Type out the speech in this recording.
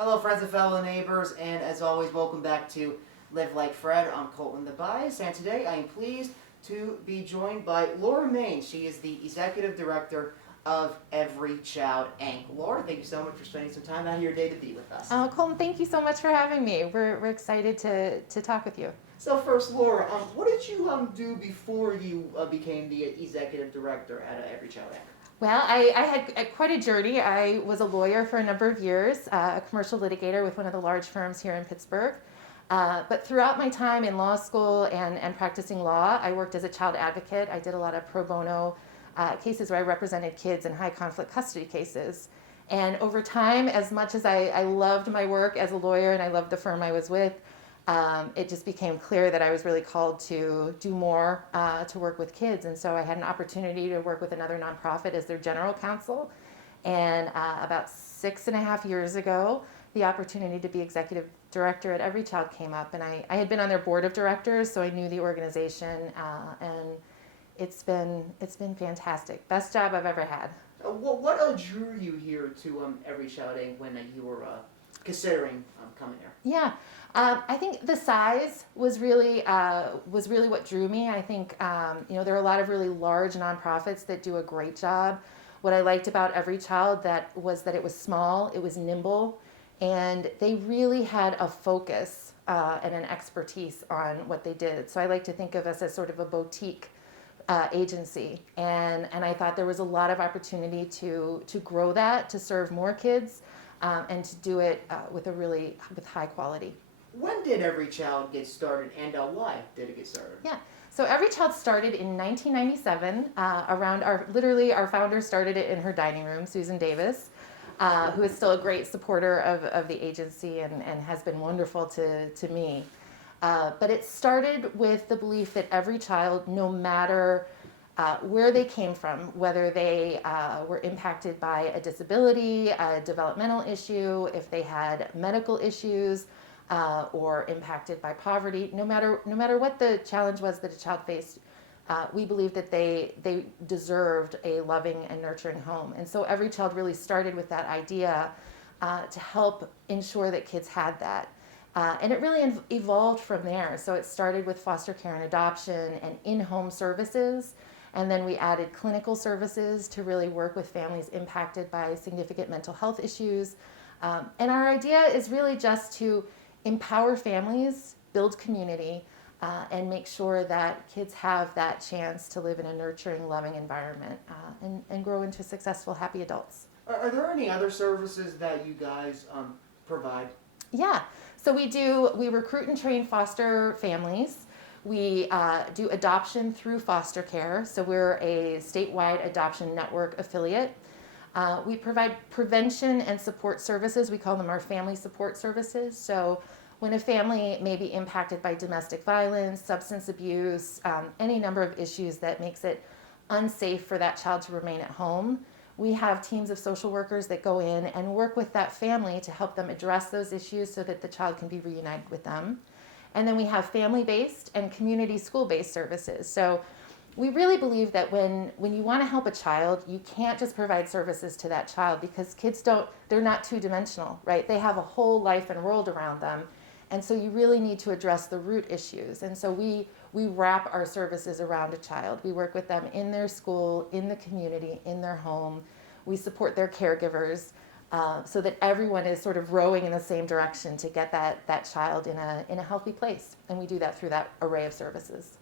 Hello, friends and fellow neighbors, and as always, welcome back to Live Like Fred. I'm Colton the Bias, and today I am pleased to be joined by Laura Main. She is the Executive Director of Every Child, Inc. Laura, thank you so much for spending some time out of your day to be with us. Oh, Colton, thank you so much for having me. We're excited to talk with you. So first, Laura, what did you do before you became the Executive Director at Every Child, Inc.? Well, I had quite a journey. I was a lawyer for a number of years, a commercial litigator with one of the large firms here in Pittsburgh. But throughout my time in law school and practicing law, I worked as a child advocate. I did a lot of pro bono cases where I represented kids in high conflict custody cases. And over time, as much as I loved my work as a lawyer and I loved the firm I was with, it just became clear that I was really called to do more to work with kids. And so I had an opportunity to work with another nonprofit as their general counsel. And about 6.5 years ago, the opportunity to be executive director at Every Child came up. And I had been on their board of directors, so I knew the organization. And it's been fantastic. Best job I've ever had. What drew you here to Every Child, Inc. when you were considering coming here? Yeah, I think the size was really what drew me. I think there are a lot of really large nonprofits that do a great job. What I liked about Every Child that it was small, it was nimble, and they really had a focus and an expertise on what they did. So I like to think of us as sort of a boutique agency, and I thought there was a lot of opportunity to grow that, to serve more kids. And to do it with high quality. When did Every Child get started, and why did it get started? Yeah, so Every Child started in 1997. Our founder started it in her dining room, Susan Davis, who is still a great supporter of the agency and has been wonderful to me. But it started with the belief that every child, no matter where they came from, whether they were impacted by a disability, a developmental issue, if they had medical issues, or impacted by poverty, no matter what the challenge was that a child faced, we believed that they deserved a loving and nurturing home. And so Every Child really started with that idea to help ensure that kids had that. And it really evolved from there. So it started with foster care and adoption and in-home services. And then we added clinical services to really work with families impacted by significant mental health issues. And our idea is really just to empower families, build community, and make sure that kids have that chance to live in a nurturing, loving environment and grow into successful, happy adults. Are there any other services that you guys provide? Yeah, so we recruit and train foster families. We do adoption through foster care, so we're a statewide adoption network affiliate. We provide prevention and support services. We call them our family support services. So when a family may be impacted by domestic violence, substance abuse, any number of issues that makes it unsafe for that child to remain at home, we have teams of social workers that go in and work with that family to help them address those issues so that the child can be reunited with them. And then we have family-based and community school-based services. So we really believe that when you want to help a child, you can't just provide services to that child because kids they're not two-dimensional, right? They have a whole life and world around them. And so you really need to address the root issues. And so we wrap our services around a child. We work with them in their school, in the community, in their home. We support their caregivers. So that everyone is sort of rowing in the same direction to get that child in a healthy place. And we do that through that array of services.